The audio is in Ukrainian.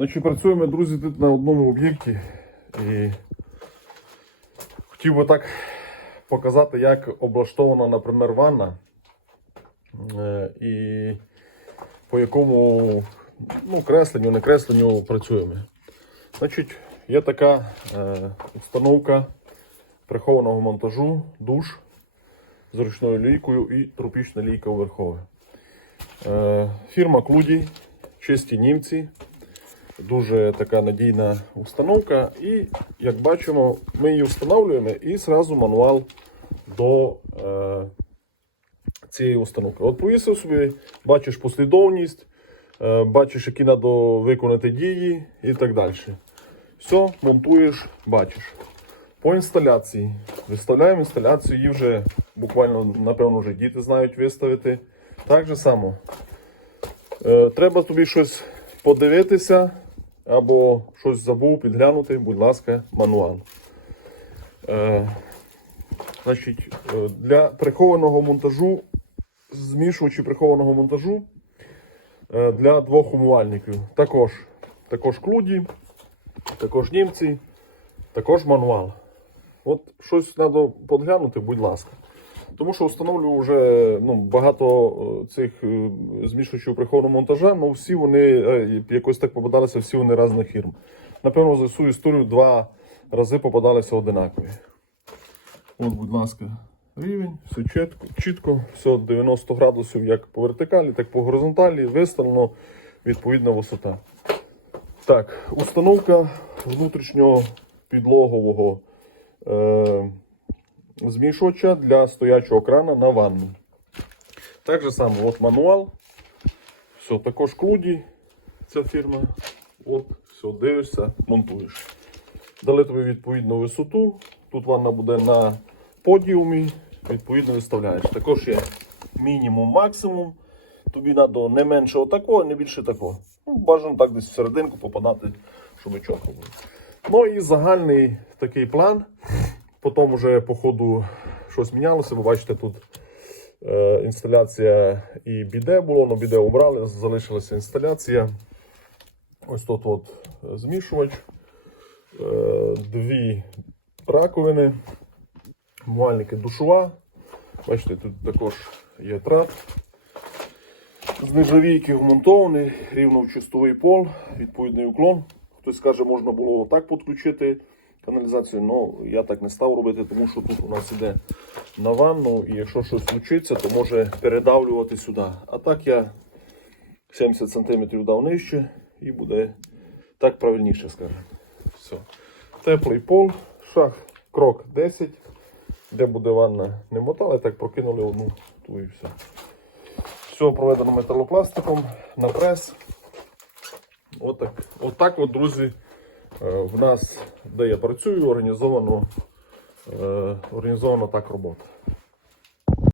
Значить, працюємо, друзі, тут на одному об'єкті. І хотів би так показати, як облаштована, наприклад, ванна. Е, І по якому ну, кресленню, не кресленню працюємо. Значить, є така е, установка прихованого монтажу, душ з ручною лійкою і тропічна лійка верхова. Е, фірма Клуді, чисті німці. Дуже така надійна установка. І як бачимо, ми її встановлюємо і зразу мануал до е, цієї установки. От повісив собі, бачиш послідовність, е, бачиш, які треба виконати дії і так далі. Все, монтуєш, бачиш. По інсталяції. Виставляємо інсталяцію, її вже буквально, напевно, вже діти знають виставити. Так же само. Е, треба тобі щось подивитися або щось забув підглянути, будь ласка, мануал. Е, значить, е, для прихованого монтажу, змішувачі прихованого монтажу е, для двох умивальників. Також, також клуді, також німці, також мануал. От щось треба подглянути, будь ласка. Тому що встановлюю вже ну, багато е, цих е, змішувачів прихованого монтажа, але всі вони е, якось так попадалися, всі вони різних фірм. Напевно, за всю історію два рази попадалися одинакові. От, будь ласка, рівень, все чітко, чітко, все 90 градусів як по вертикалі, так по горизонталі, виставлено відповідна висота. Так, установка внутрішнього підлогового змішувача для стоячого крана на ванну. Так же само, от мануал. Все, також клуді, ця фірма. От, все, дивишся, монтуєш. Дали тобі відповідну висоту. Тут ванна буде на подіумі, відповідно виставляєш. Також є мінімум, максимум. Тобі треба не менше отакого, не більше такого. Ну, бажано так десь всерединку попадати, щоб чітко було. Ну і загальний такий план. Потім вже по ходу щось мінялося. Ви бачите, тут е, інсталяція і біде було, але біде убрали, залишилася інсталяція. Ось тут от змішувач, е, дві раковини, мувальники душова. Бачите, тут також є трап. З нержавійки вмонтований, рівно в чистовий пол, відповідний уклон. Хтось скаже, можна було так підключити каналізацію, але я так не став робити, тому що тут у нас іде на ванну, і якщо щось случиться, то може передавлювати сюди. А так я 70 см дав нижче і буде так правильніше, скажімо. Все. Теплий пол, шах, крок 10, де буде ванна, не мотали, так прокинули одну ту і все. Все проведено металопластиком на прес. Отак, отак от, друзі, в нас, де я працюю, організовано, е, організована так робота.